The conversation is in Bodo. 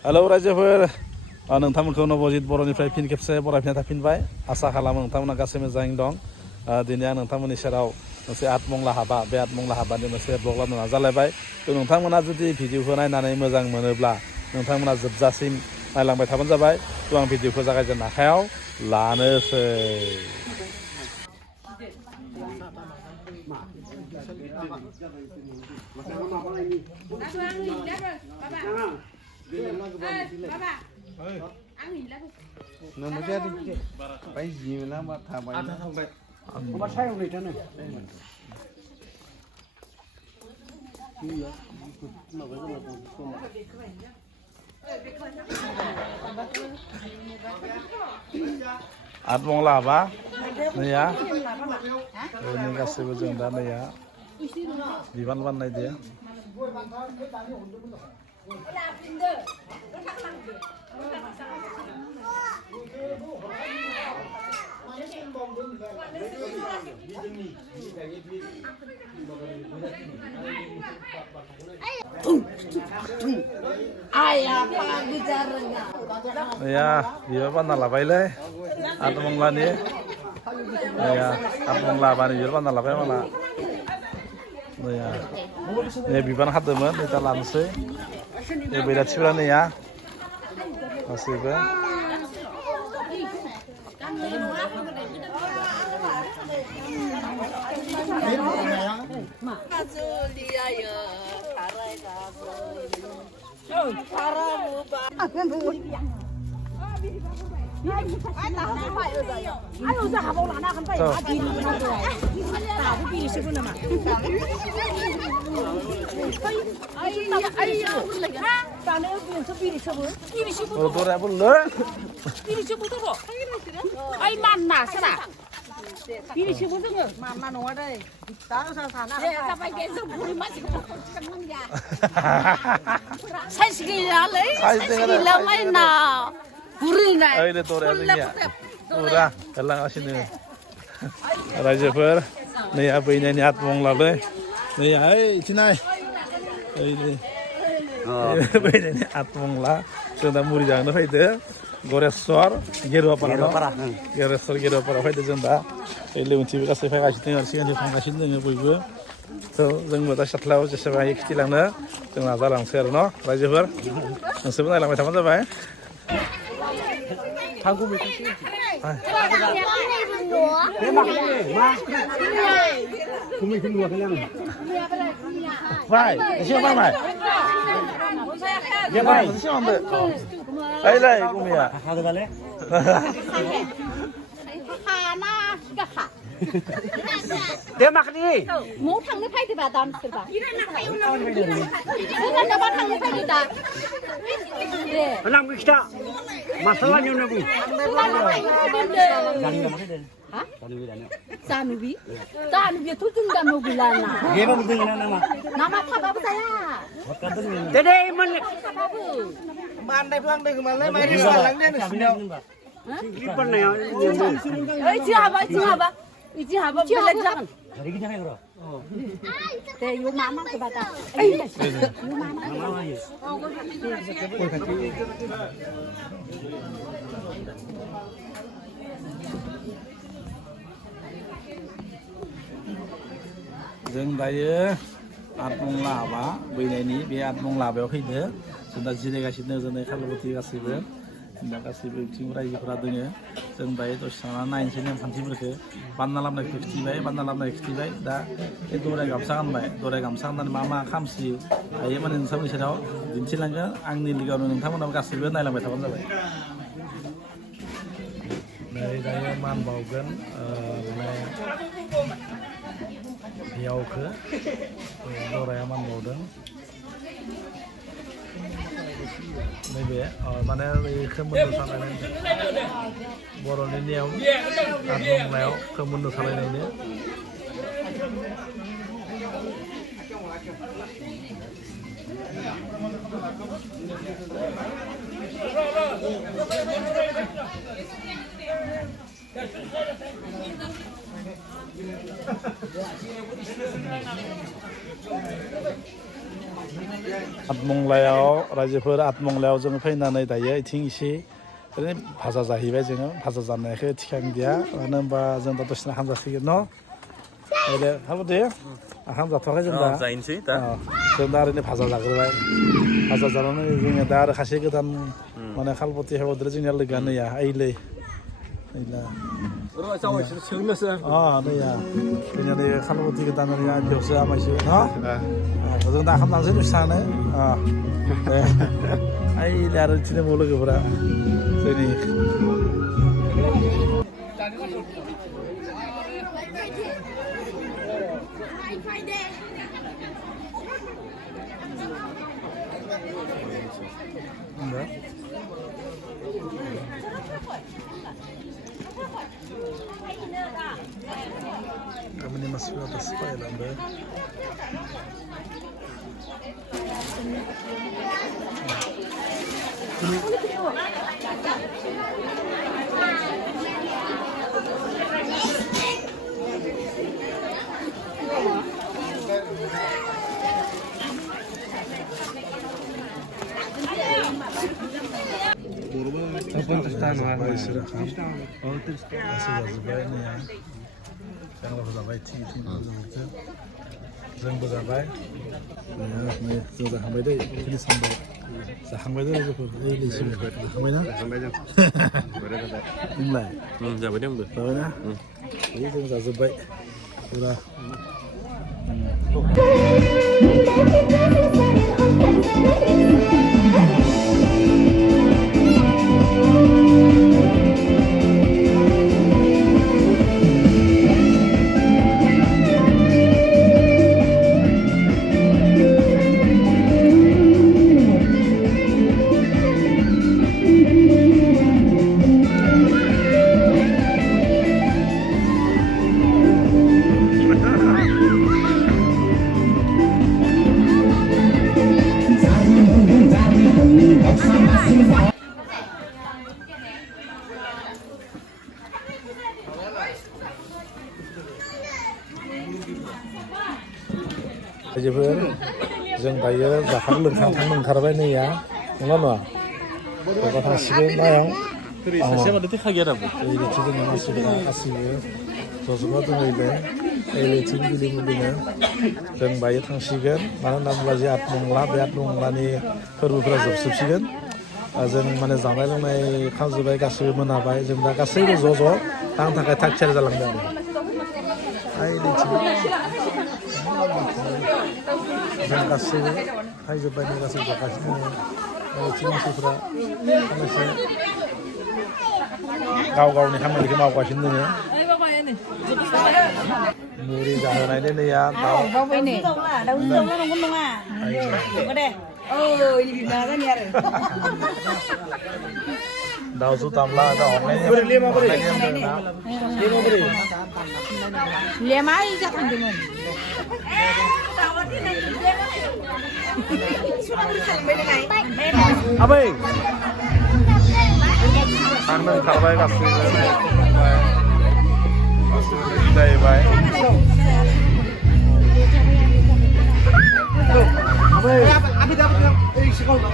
हेलौ रायजोफोर नोंथांमोनखौ नबजित बर'निफ्राय फिन खेबसे बरायफिननाय थाफिनबाय आसा खालामो नोंथांमोना गासै मोजाङैनो दं दिनै आं नोंथांमोननि सेराव मोनसे आतमंला हाबा बे आतमंला हाबानि मोनसे ब्लग लानो नाजालायबाय नोंथांमोना जुदि भिडिअखौ नायनानै मोजां मोनोब्ला नोंथांमोना जोबजासिम नायलांबाय थाबानो जाबाय आं भिडिअखौ जागायजेननो आखायाव लानोसै आतमंला हाबा नैया ओरैनो गासैबो जों दा नैया बिबान बाननाय दे ya biar panah labai atmongla ni ya atmongla bani biar panah labai malah ya ini biban khademon kita langsung ini beda ciuran ya masih be Ini siapa tu? Mama nongol deh. Tahu sana. Sampai besok buri masih kena ya. Saya segila lagi. Segila lain na. Buri na. Oh ini tora ni ya. Tora, kalau asyik ni. Raja ni apa ini ni atmongla le. Ni cinai. Ini. Apa ini ni atmongla. Sudah muri jangan faham. Goresor, Gero para, Gero para fayda janda. Ele unti kasih fayda kasih dengan kasih dengan buibu. So, jeng buat asatlau sesuatu yang kecil na, jeng nazar langsir no, raja ber. Sebenarnya lama teman teman. Tangguh mikir. Mai, siapa mai? Ya mai, siapa tu? Ayolah, kumia. Ada balik. Dia makan ni. Mau thang ni pay tiba dan tiba. Bukan dapat thang ni pay kita. Anak kita masalahnya ni bu. Hah? Sanubi. Sanubi tu tunggu mobil lana. Gimana mobil nama? Nama apa saya? Dede mana? Mandai pulang deh kemana? Mari pulang deh nih. Lipat ni ya. Siapa? Siapa boleh jangan. Hari kita ni berapa? Teh, you mama ke bata. You mama. Jeng daye atmongla haba बैनायनि बे आतमंला हाबायाव फैदो जों दा जिरायगासिनो जोंनि खालबथि गासैबो दा गासैबो बिथिं रायजोफोरा दोङो जों दायो दसे थांनानै नायनोसै नेमखान्थिफोरखौ बानना लाबोनायखौ खिथिबाय दा बे दराय गामसा गानबाय दराय गामसा गाननानै मा खामसि हायो माने नोंथांमोननि सेराव दिन्थिलांगोन आंनि लोगोआवनो नोंथांमोनाबो गासैबो नायलांबाय थाबानो जाबाय दायो मान बावगोन हियावखौ दराया मान बावदों नैबे माने खोमोन्दो सालायनाय बर'नि नियम आतमंलायाव खोमोन्दो सालायनायनो आठमंलायाव रायजोफोर आठमंलायाव जोङो फैनानै दायो इथिं एसे ओरैनो भाजा जाहैबाय जोङो भाजा जानायखौ थिखांदिया मानो होनबा जों दा दसेनो ओंखाम जासिगोन न' दे हालुदे ओंखाम जाथ'वाखै जों दा जाहैनोसै दा जों दा ओरैनो भाजा जाग्रोबाय भाजा जानानै जोङो दा आरो खासे गोदान माने खालपति हेवद्रो जोंनिया लोगोआ नैया ओइलै नैया जोंनिया नै खालपति गोदान ओरैनो बेयावसो आमायसो न' जों दा ओंखाम जानोसै दसेनो ओइलै आरो बिदिनो बाव लोगोफोरा जोंनि Kami masih atas Thailand deh. Jangan zabai ting जोंबो जाबाय जों जाखांबाय दै बेखिनि सानबाय जाखांबाय दै लोगोफोर ओइलैसिम जाखांबाय ना नोंलाय जाबाय दे आंबो जाबायना जों जाजोब्बाय पुरा रायजोफोर जों दायो जाखां लोंखां थांनो ओंखारबाय नैया नंगौ नङा बबा थांसिगोन मायाव सासेया माथो थेखा गैया दाबो ओइलैथि जोङो मानसिफोरा गासिबो ज'ज'मा दंहैबाय ओइलैथिं गिदिं गिदिङो जों बायो थांसिगोन मानो होनना बुङोब्ला जे आठमंला बे आठमंलानि फोरबोफोरा जोबसिगोन जों माने जानाय लोंनाय खालामजोब्बाय गासिबो मोनाबाय जों दा गासैबो ज' ज' थांनो थाखाय थाग थियारि जालांदों आरो ओइलैथिं जों गासैबो फायजोब्बाय गासैबो जागासिनो दङ ओइलैथिं मानसिफ्रा खालामगासिनो गाव गावनि खामानिखौ मावगासिनो दङ मुरि जाहोनायनि नैया दाउ दाउजो दामला दा लेमाय जाखांदोंमोन आबै थांनो ओंखारबाय गासैबो जाहैबाय Abi dapat yang sekolah.